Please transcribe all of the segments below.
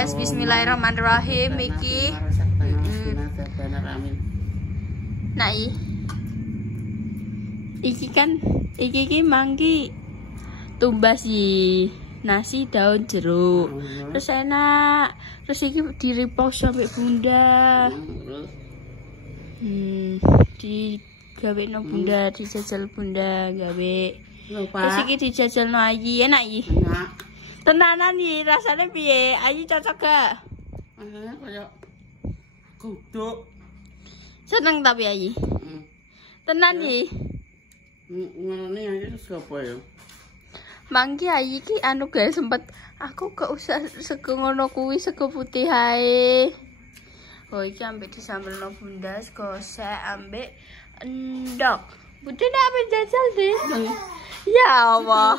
guys, bismillahirrahmanirrahim iki. Nah, iki mangki tumbas nasi daun jeruk. Terus enak. Terus iki diripos sampai bunda. Digawe no bunda, dijajal bunda gawe. Terus iki dijajal no Ayi, enak iki. Enak. Tenanan iki rasane piye? Ayi cocok gak? Kayak guduk. Seneng tapi Ayi. Tenan iki. Ngene iki sapa ya? Mangki Ayi ki anu guys sempet aku gak usah sego ngono kuwi sego putih ae. Oh iki ambek disambelno bunda gosek ambek endok. Bunda nek apa jajal deh. Ya Allah.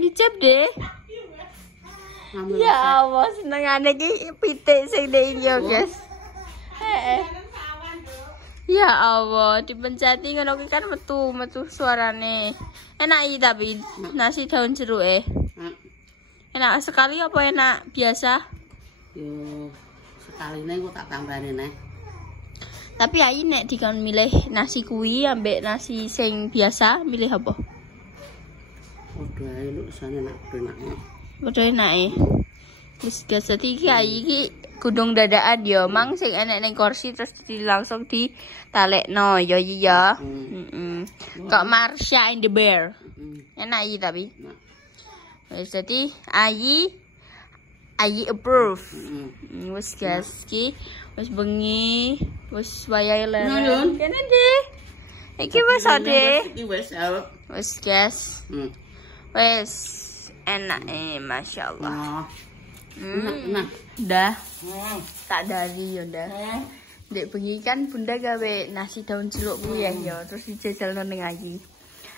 Dicep deh. Ya Allah senengane iki pitik sing ndek iki yo guys. Heeh. Ya Allah, dipenceti ngono ki kan metu suarane. Enak iki tapi nasi daun jeruk Enak sekali apa enak biasa? Yo sekaline kok tak tambahne neh. Tapi Ayi nek dikon milih nasi kuwi ambek nasi sing biasa, milih apa? Padha ae lho sane enak enake. Padha enake. Wis gas iki Ayi iki gudung dadakan ya, mang sing enek ning kursi terus langsung ditalekno ya iya. Kok Marsha and the Bear. Enak iki tapi. Wis dadi Ayi approve. Wis gas iki wis bengi, wis wayahe leren. Kene ndi? Iki wis ade. Iki wis Wis gas. Wis enak masyaallah. Nah, Dah. Tak dari ya dah. Dek bengi kan bunda gawe nasi daun jeruk kuwi ya, terus dijajalno ning Ayi.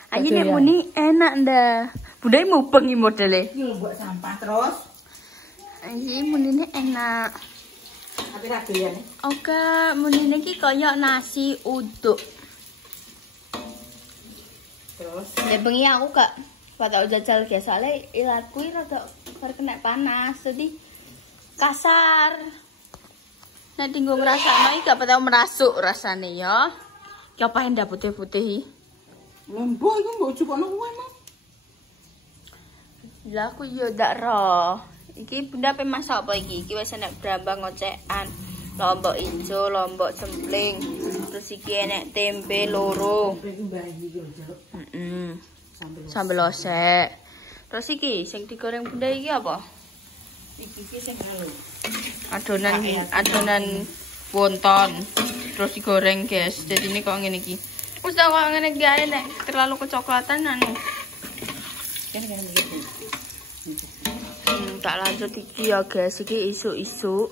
Ayi nek muni enak ndah. Bunda mubeng iki modele. yo mbok sampah terus. Ayi munine enak. Tapi ra doyan. Oke, munine iki koyo nasi uduk. Terus Dek bengi aku gak tau jajal guys, soalnya ilatku ini rada kena panas, jadi kasar. Nek tinggal ngrasakno iki gak tau merasuk rasane ya. Ki apa endah putih-putih. lembo iku mbok jupukno kuwe mah. Lah aku yo ndak roh. Iki bunda pe masak apa iki? Iki wis enek brambang ngocekan, lombok ijo, lombok cempling. Terus iki enek tempe loro. Sambel osek. Terus iki sing digoreng bunda iki apa? Iki sing anu. Adonan wonton. Terus digoreng, guys. Jadi ini kok ngene iki. Wis tak kok ngene iki ae nek terlalu kecoklatan anu. Tak lanjut iki ya, guys. Iki isu-isu.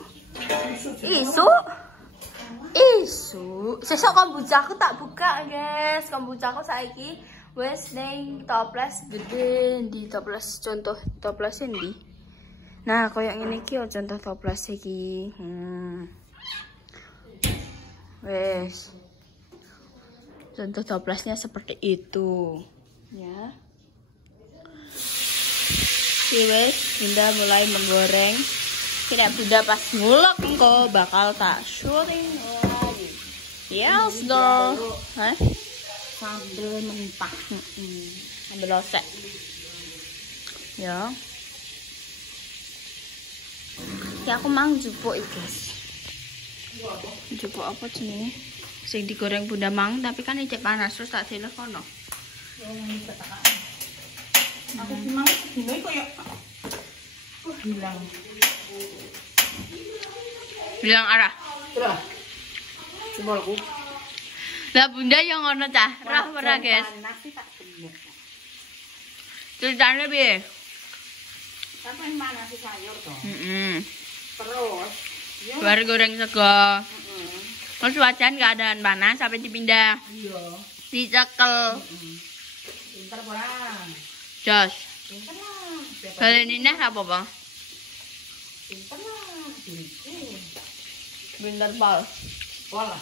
Sesuk kombuchaku tak buka, guys. Kombuchaku saiki wes ning toples gede di toples contoh toples ndi. Nah, koyo ngene iki yo contoh toples iki. Wes. Contoh toplesnya seperti itu. Ya. Oke, wes, bunda mulai menggoreng. Tidak bunda pas ngulek engko bakal tak syuting lagi. Yes, dong. Hah? Sambil mentah. Ambil osek. Ya. Ya aku mang jupuk iki, guys. Jupuk apa jenenge? Sing digoreng bunda mang tapi kan ijek panas terus tak deleh kono. Aku memang dino koyo hilang. Bilang arah. Terus. Jempolku. Lah bunda yang ngono cah. Rah ora, guys. Nasi tak gemuk. Ceritane piye? Sampai mana sih sayur toh? Terus, Baru goreng sego. Terus wajan keadaan panas sampai dipindah. Iya. Dicekel. Pinter orang. Jos. Pinter lah. Baleni neh apa, Bang? Pinter lah. Pinter pol. Pola.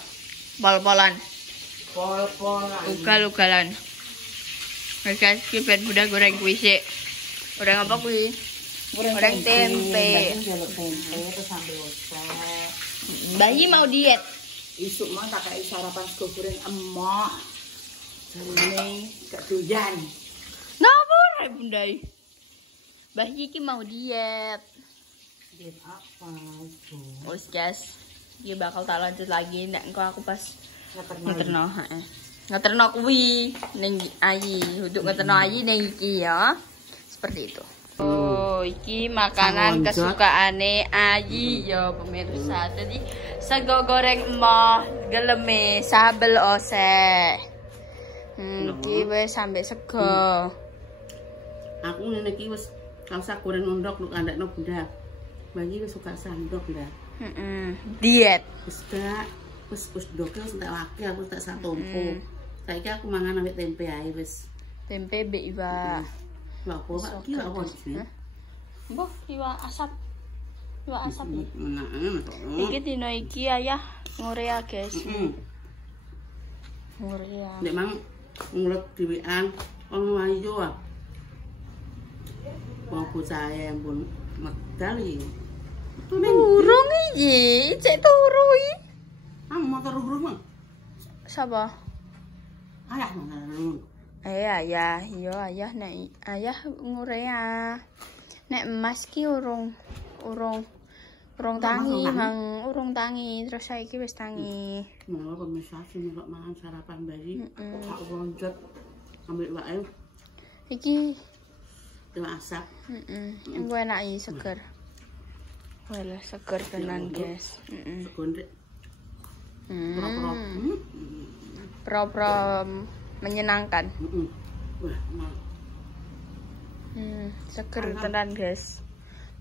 Pol-polan. Pol-polan. Ugal-ugalan. Guys, iki ben bunda goreng kuwi sik. Goreng apa kuwi? Goreng tempe. Jaluk tempe terus sambil osek. Bayi mau diet. Isuk mau tak kayak sarapan sego goreng emok. Jarine gak doyan. Napa rai bundai? Bayi ki mau diet. Diet apa itu? Wes guys, dia bakal tak lanjut lagi nek engko aku pas ngeterno, heeh. Ngeterno kuwi ning Ayi, untuk ngeterno Ayi ning iki ya. Seperti itu. Oh, iki makanan kesukaane Ayi ya pemirsa. Jadi sego goreng emoh geleme sambel oseh. Iki wis sampe sego. Aku ngene iki wis rasa goreng ndok lu kandakno bunda. Bayi wis suka sandok ndak. Diet. Wis gak wis ndoke wis tak wake aku tak satompo. Saiki aku mangan ambek tempe ae wis. Tempe mbek iwak. Lha apa Pak iki apa sih? Mbah, iwak asap. Iwak asap. Enak kok. Iki dino iki ayah ngorea, guys. Ngorea. Nek mang ngulet dhewean ono ayo ah. Wong bocah ampun medal iki. Urung iki, cek turu iki. Motor urung. Sapa? Ayah ngono. Ayah, iya ayah nek ayah ngurea. Nek emas ki urung tangi, mang urung tangi, terus saiki wis tangi. Mau pemirsa sing kok mangan sarapan bayi. Aku lonjot ambil wae. Iki Masak. Engko enak iki seger. Walah seger tenan, guys. Segondek. Pro menyenangkan. Wah, seger tenan, guys.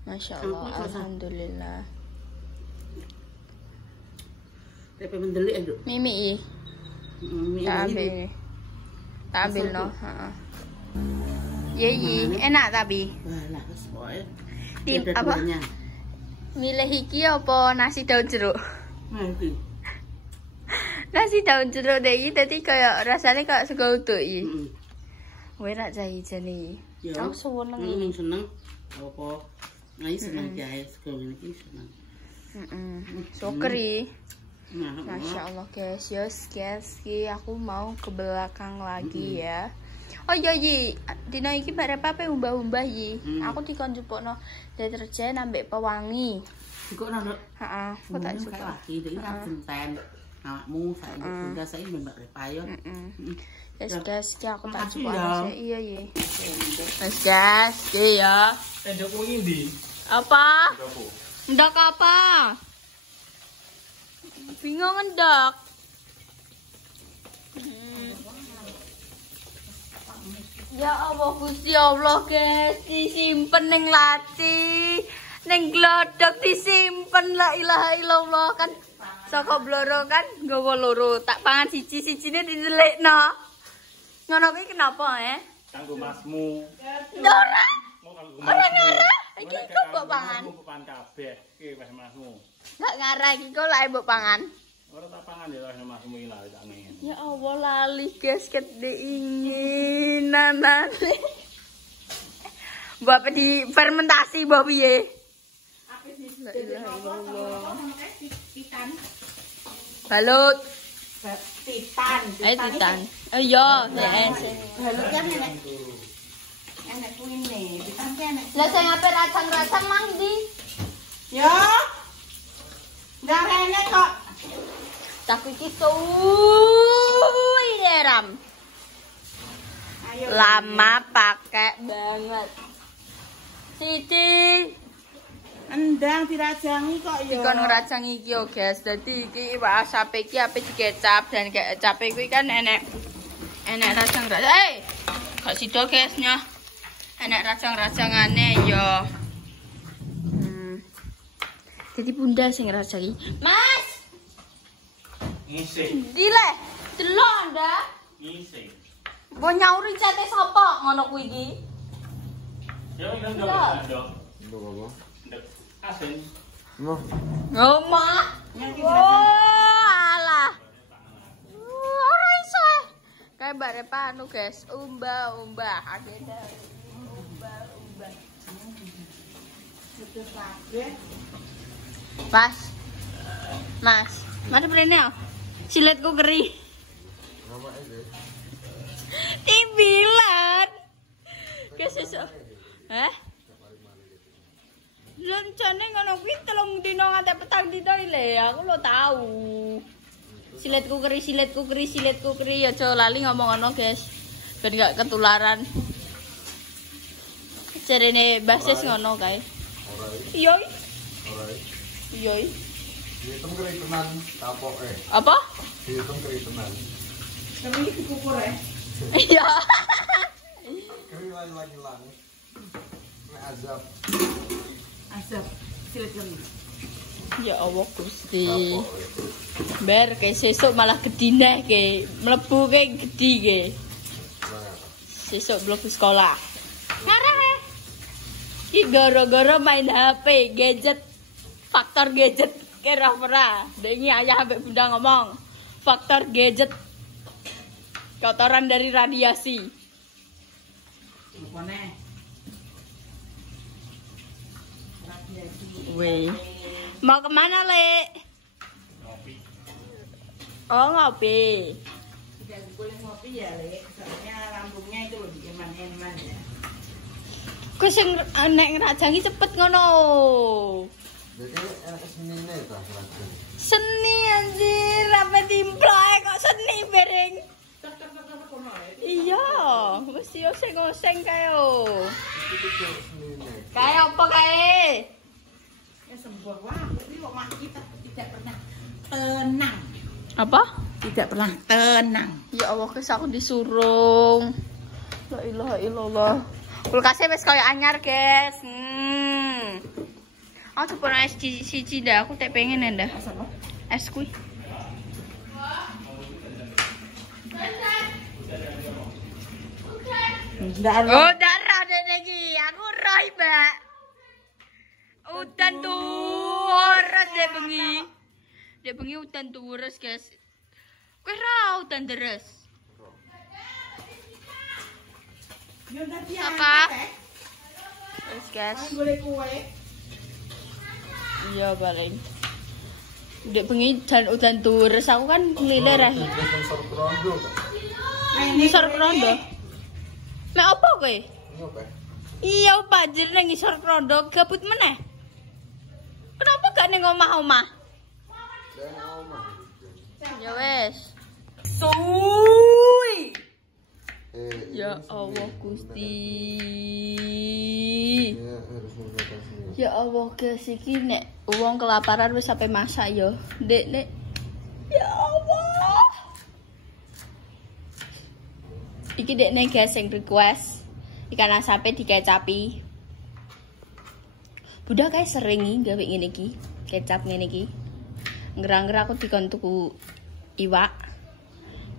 Masya Allah, alhamdulillah. Tapi mendelik ya, Duk. Mimi tak ambil no. Yeyi, enak tapi. Walah, wis pokoke. Tim apa? Milih iki apa nasi daun jeruk? Iki. Nasi daun jeruk deh iki dadi kaya rasane kaya sego uduk iki. Kowe rak jane. Ya. Aku seneng iki. Seneng. Apa? Ngai seneng jahe sego ngene iki seneng. Syukur iki. Masya Allah guys, guys, aku mau ke belakang lagi ya. Oh iya Yi, dina iki barep apa umbah-umbah Yi. Aku dikon jupukno deterjen ambek pewangi. Jupukno, Dok. Heeh, aku tak jupuk. Lagi iki kan genten. Awakmu saiki udah saiki mbak repayon. Yes guys, aku tak jupuk aja. Iya Yi. Yes guys, ya. Ndok kuwi ndi? Apa? Ndok apa? Bingung ndok. Ya Allah Gusti Allah guys, disimpen ning laci, ning glodok disimpen, la ilaha illallah kan. Saka bloro kan nggawa loro, tak pangan siji-sijine didelikno. Ngono kuwi kenapa Kanggo masmu. Ora. Ora ngarah. Iki kok mbok pangan. Mbok pangan kabeh. Iki wis masmu. Enggak ngarah iki kok lek mbok pangan. Ora tak pangan ya wis masmu iki lah tak ngene. Ya Allah lali guys ingin nanane. Mbak di fermentasi mbak piye? Apa sih? La ilaha illallah. Titan. Balut. Titan. Titan. Oh iya, Balut kan enak kuwi ne. Titan ki enak. Lah sing ape racang-racang mang ndi? Ya. Ndak rene kok. Tapi iki suwi ram. Lama pakai banget. Siti. Endang dirajangi kok ya. Dikon ngrajang iki yo guys. Dadi iki iwak asap iki ape dikecap dan kecap kuwi kan enek racang-racang. Gak sida guysnya. Enek racang-racangane yo. Jadi bunda sing ngrajangi. Mas. Ngising. Dile, delok Anda. Ngising. Mbok nyauri cete sapa ngono kuwi iki? Ya iki ndok. Ndok apa? Ndok asin. Ngomong. Alah. Ora iso. Kayak bare panu guys, umbah. Akhirnya umbah. Mas, mari prene yo. Siletku keri. Timbilan. Kesesuk. Hah? Rencane ngono kuwi 3 dino nganti petang dino le, aku lo tahu. Siletku keri, aja lali ngomong ngono, guys. Ben gak ketularan. Jarene basis ngono kae. Iya. Iya. Dihitung keri tenan kapoke. Apa? Dihitung keri tenan. Kami dikukur ya. Iya. Keri lagi lang. Nek azab. Azab. Silet kami. Ya Allah Gusti. Ber ke sesuk malah gedineh ke. Mlebu ke gedhi ke. Sesuk blok sekolah. Ngareh. Ki gara-gara main HP, gadget. Faktor gadget. Kira ora. Dengi ayah ambek bunda ngomong. Faktor gadget. Kotoran dari radiasi. Lupone. Weh. Mau kemana, Le? Ngopi. Oh, ngopi. Tidak boleh ngopi ya, Le. Soalnya lambungnya itu lebih eman-eman ya. Kok sing nek ngrajangi cepet ngono. Jadi enak senine ta rajin. Seni anjir, apa timplok kok seni bereng. Iya, mesti oseng-oseng kae yo. Itu senine. Kae apa kae? Ya sembuh wah, ini kok mah kita tidak pernah tenang. Apa? Tidak pernah tenang. Ya Allah, kes aku disurung. La ilaha illallah. Kulkasnya wis kaya anyar, guys. Aku coba es siji dah, aku tak pengen ndak. Es kuwi. Oh, darah dene iki. Aku roh, Mbak. Udan turus dek bengi. Dek bengi udan turus, guys. Kowe ra udan deres. Apa? Terus, guys. Boleh kue. Iya, paling. Dek bengi jan udan turus, aku kan ngiler ra. Sensor krondo kok. Ngisor krondo. Mek opo kowe? Ini apa? Iya, banjir nang ngisor krondo gabut meneh. Kenapa gak ning omah-omah? Dan omah. Ya wes. Suy. Ya Allah Gusti. Ya harus mengatasi. Ya Allah, guys, iki nek wong kelaparan wis sampe masak ya. Dek, Nek. Ya Allah. Iki dekne guys sing request ikan asape dikecapi. Budak kae sering gawe ngene iki, kecap ngene iki. Ngerang-ngerang aku dikon tuku iwak.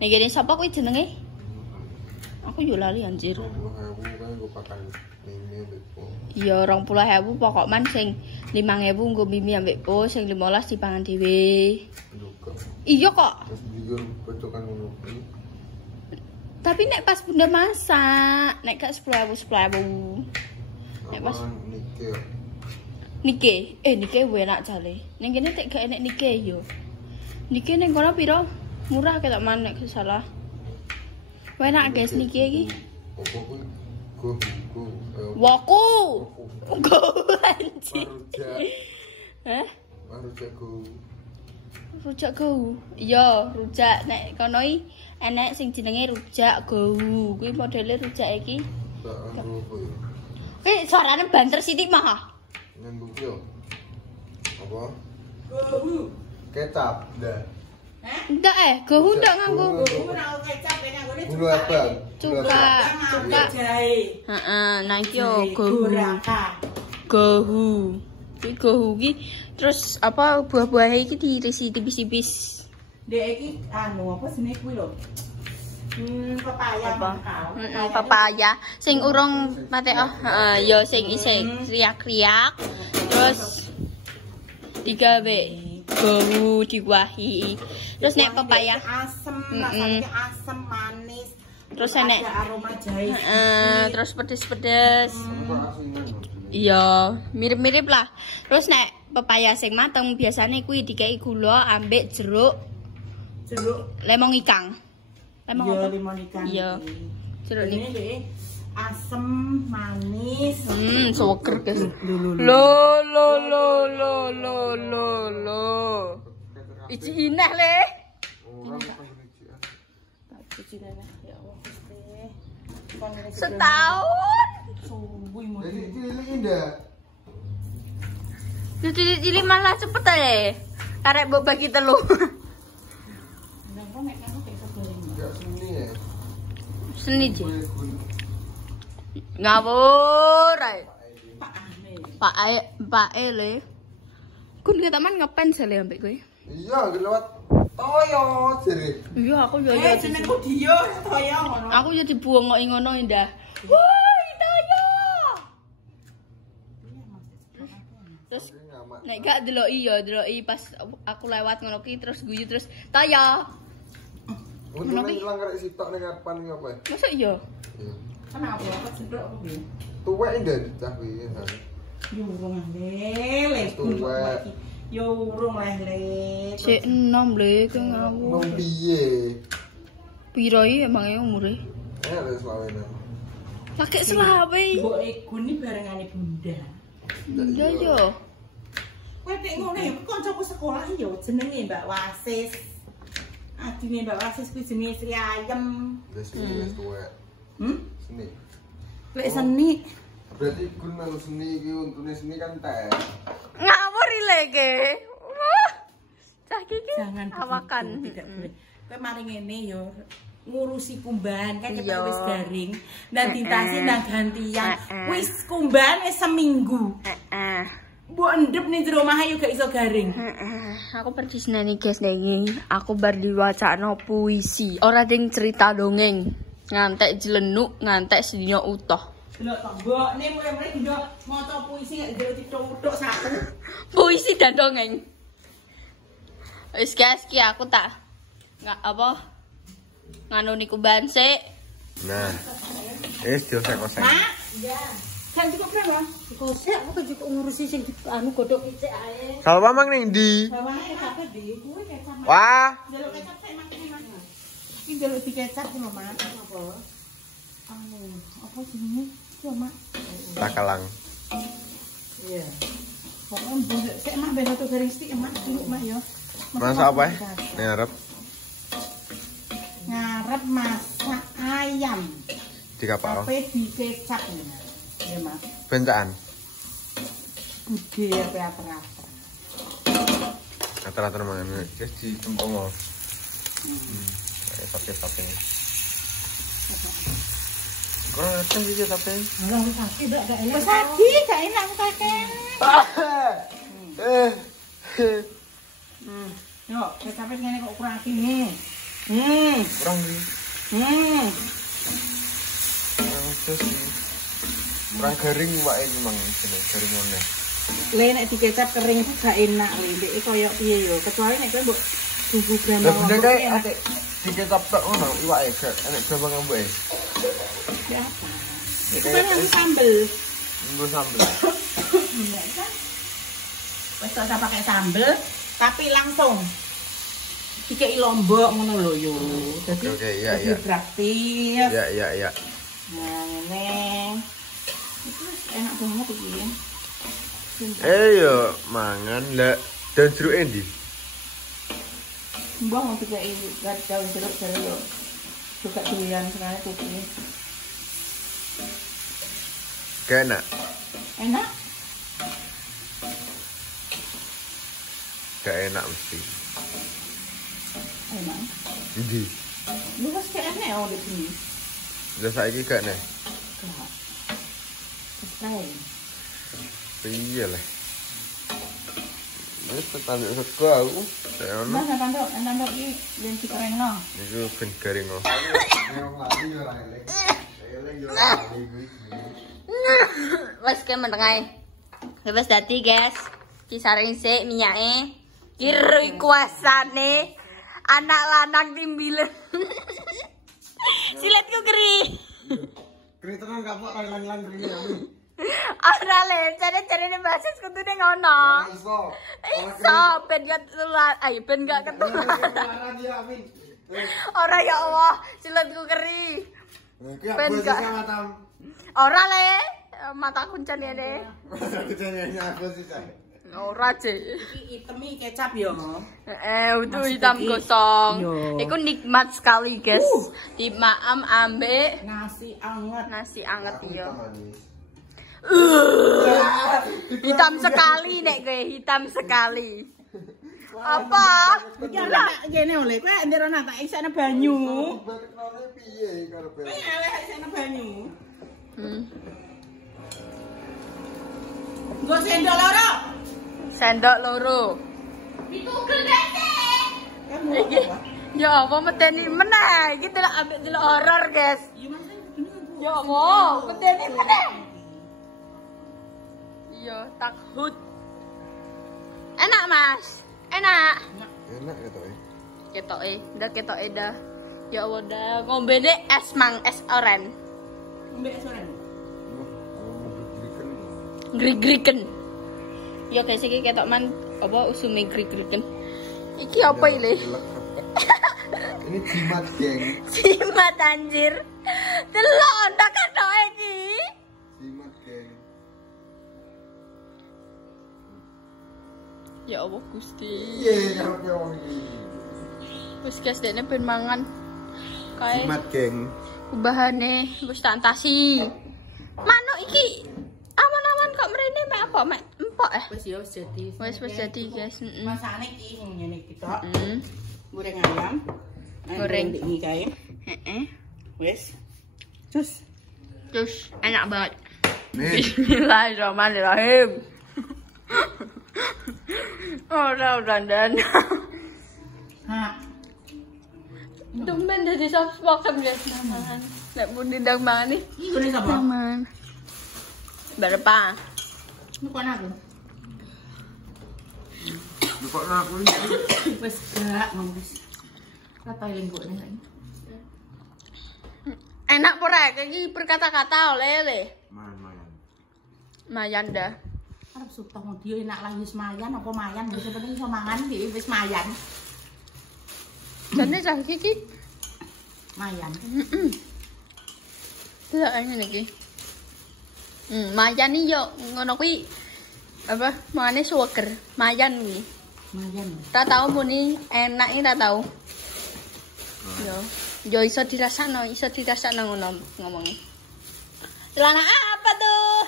Nek kene sapa kuwi jenenge? Aku yo lali anjir. Aku kan gue pakai ini bepo. Iya 20.000 pokok man sing 5.000 nggo mimi ambek po, sing 15 dipangan dhewe. Juga. Iya kok. Terus juga pocokan ngono. Tapi nek pas bunda masak, nek gak 10.000. Nek pas nikah. Nike, nike enak jale. Ning kene tek gak enek nike yo. Nike ning kono piro? Murah ketok man nek salah. Enak guys nike iki. Apa kuwi? Woku. Go anjir. Hah? Rujak go. Rujak go. Iya, rujak nek kono iki enek sing jenenge rujak go. Kuwi modele rujak iki. Tak anu apa ya? Suarane banter sithik mah. Nganggo yo. Apa? Gohu. Kecap, ndak. Ndak gohu ndak nganggo. Gula apa? Cuka. Jahe. Heeh, nah iki yo gohu. Gohu. Iki gohu iki terus apa buah-buahnya iki diirisi tipis-tipis. Dek iki anu apa jenenge kuwi lho. Pepaya Apa? Pepaya sing urung patek ya sing isih kriak-kriak. Terus digawe gohu dikuahi. Terus nek pepaya asem, rasanya asem manis. Terus enek ada aroma jahe. terus pedes-pedes. Iya, mirip-mirip lah. Terus nek pepaya sing mateng biasane kuwi dikei gula ambek jeruk lemon ikang. Lemon Iya, apa? lemon ikan. Iya. Jeruk Ini nih. deh asem, manis. Seger guys. Lo. Iki ineh le. Ya Allah, Setahun. suwi mau. Jadi cilik indah. Cilik malah cepet ae. Karek mbok bagi telu. Nang kok nek kamu kayak segoreng. Enggak seni ya. Seni Ji. Kulit kulit. Ngawur ae. Pak Ane. Pak E le. Kun ke taman ngapain sih le ambek kowe? Iya, lewat toyo jere. Iya, aku yo yo. Jenengku dia toyo ngono. Aku yo dibuang kok ngono indah. Woi, Toyo. Terus Ngamat. nek gak deloki pas aku lewat ngono ki terus guyu terus Toyo. Untuk ngilang karek sitok ning kapan iki apa? Masa iya? Iya. Kenapa aku cedok aku piye? Tuwek indah dicah kuwi. Yo urung lele. Tuwek. Yo urung lele. Sik 6 le ke ngawur. Mau piye? Piro iki emang umure? Wis lawene. Pakai selawe. Mbok Egun iki barengane Bunda. Iya yo. Kowe nek ngono ya kancaku sekolah yo jenenge Mbak Wasis. Adine Mbak Wasis kuwi jenenge Sri Ayem. Wis wis tuwek. Seni. Lek seni. Berarti gun melu seni iki untune seni kan teh. Ngawur ileke. Wah. Cah iki Jangan awakan. begitu, tidak boleh. Kowe mari ngene yo ngurusi kumbahan kan Iya. kita wis garing. Nang ditasi nang gantian. Wis kumbahan wis seminggu. Mbok endep ning jero omah yo gak iso garing. Aku pergi seneni guys nih. Aku bar diwacana puisi. Ora ding cerita dongeng. Ngantek jelenuk, ngantek sedina utuh. Delok to, mbokne mulai-mulai dino maca puisi gak jero dicuthuk satu. Puisi dan dongeng. Wis guys, ki aku tak nganu niku ban sik. Nah. Diosek-osek. Mak, iya. Kan cukup berapa? Kosek aku juga ngurusi sing anu godhok icik ae. Salwa mang ning ndi? Bawane kecap di kuwi kecap. Wah. Jaluk kecap sik mak iki Mas. Iki jaluk dikecap lho Mak. Apa? Anu, apa jenenge? Yo Mak. Takalang. Iya. Pokoknya mbok sik Mak ben foto garing sithik Mak, dulu Mak yo. Masak apa? Ning arep Ngarep masak ayam. dikapal. Tapi dikecap ya. Iya Mas. Bencaan. Gede apa apa. Rata-rata mangan wis dicempong. Tapi. Kurang aja sih tapi. Lah wis sakit ndak gak enak. Wis sakit gak enak kakek. Yo, kecape ngene kok kurang akeh. Kurang sih. Kurang aja sih. Kurang garing wae memang jenenge garing ngene. Le nek dikecap kering itu gak enak le. Ndek koyo piye yo. Kecuali nek kowe mbok bumbu Lah grandang. bener kae ate dikecap tok ngono iwake gak enek gampang ambuke. Ya apa? Itu kan yang sambel. Nggo sambel. Iya kan? Wis ora pakai sambel, tapi langsung dikei lombok ngono lho yo. Dadi Oke, iya, lebih iya. praktis. Ya. Nah, ini itu enak banget iki. Yo mangan lah dan jeruk endi? Mbah mau dikei daun jeruk jare yo. Juga doyan senane kuwi. Gak enak. Enak? Gak enak mesti. Enak. Endi? Lu wis kayak enak oh di sini. Lah saiki gak enak. Selesai. Iya lah. Wis tetanduk sego aku. Saya ono. Mas tanduk iki yen dikerengno. Iku ben garing kok. Wes ke menengai. Wes dadi, guys. Kisaring sik minyake. Ki kuasane anak lanang timbilen. Siletku keri. Keri tenan kapok lang-lang keri ya. Ora le, cari-cari basis kudune ngono. Iso. Iso ben gak ketular. Ayo ben gak ketularan. dia Amin. Ora ya Allah, siletku keri. Ben gak matam. Ora le, mata kuncen ini. Kejadiannya aku sih, Cak. Ora je. Iki itemi kecap ya. Itu hitam gosong. Yo. Iku nikmat sekali, guys. Dimaam ambek Nasi anget. nasi anget ya. Manis. Hitam sekali nek gue, hitam sekali. Apa? Iki ana jene oleh kowe ndek ana tak isane banyu. Bateknone piye karepe? Kowe eleh isane banyu. Nggo sendok loro. Sendok loro. Ditugel dene. Iki ya apa medeni meneh. Iki delok ambek delok horor, guys. Ya Allah, medeni meneh. Iya, takut. Enak, Mas. Enak. Enak ya toh. Ketoke, ndak ketoke dah. Ya Allah, dah ngombene es es oren. Mbek sore. Grig-grigen. Ya guys, iki ketok man apa usume grig-grigen. Iki apa ini? Ini jimat, geng. Jimat anjir. Delok ndak ketoke iki. Jimat, geng. Ya Allah Gusti. Iya, karepe wong iki. Wis guys, dekne ben mangan. Kae Jimat, geng. ubahane wis tak entasi. Manuk iki aman-aman kok mrene mek apa mek empok Wis ya wis jadi. Wis jadi guys. Masakane iki ngene iki tok. Heeh. Goreng ayam. Goreng. Iki kae. Heeh. Wis. Cus. Terus enak banget. Nih. Bismillahirrahmanirrahim. Udah dan. Ha. Tumben jadi soft spoken guys mangan. Nek pun dindang mangan nih. Kuwi sapa? Mangan. Berapa? Ini kon aku. Kok aku iki? Wis gak ngomong. Kata lingkuk ini. Enak pura iki berkata-kata oleh. Mayan. Mayan dah. Arep sutoh mau dia enak lah wis mayan apa mayan wis penting iso mangan iki wis mayan. Jane cah iki Mayan. delok ngene iki. Mayan iki yo ngono kuwi apa mangane suweger. Mayan kuwi. Mayan. Tak tahu muni enak iki tak tahu. Yo iso dirasakno ngono ngomongnya. Celana apa tuh?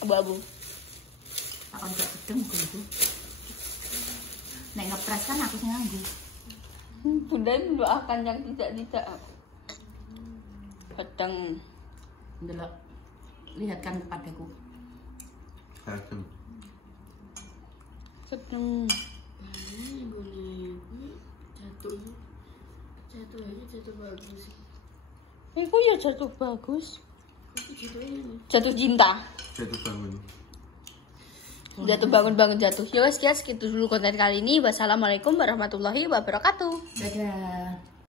Abu-abu. Akan gak gedeng kok itu. Nek ngepres kan aku sing nganggo. Bunda mendoakan yang tidak. Kadang Ndelok lihatkan kepadaku. Kadang. sedang jatuh bagus. iku ya jatuh bagus. Jatuh cinta. Jatuh bangun. Jatuh bangun jatuh. Ya wes guys, gitu dulu konten kali ini. Wassalamualaikum warahmatullahi wabarakatuh. Dadah.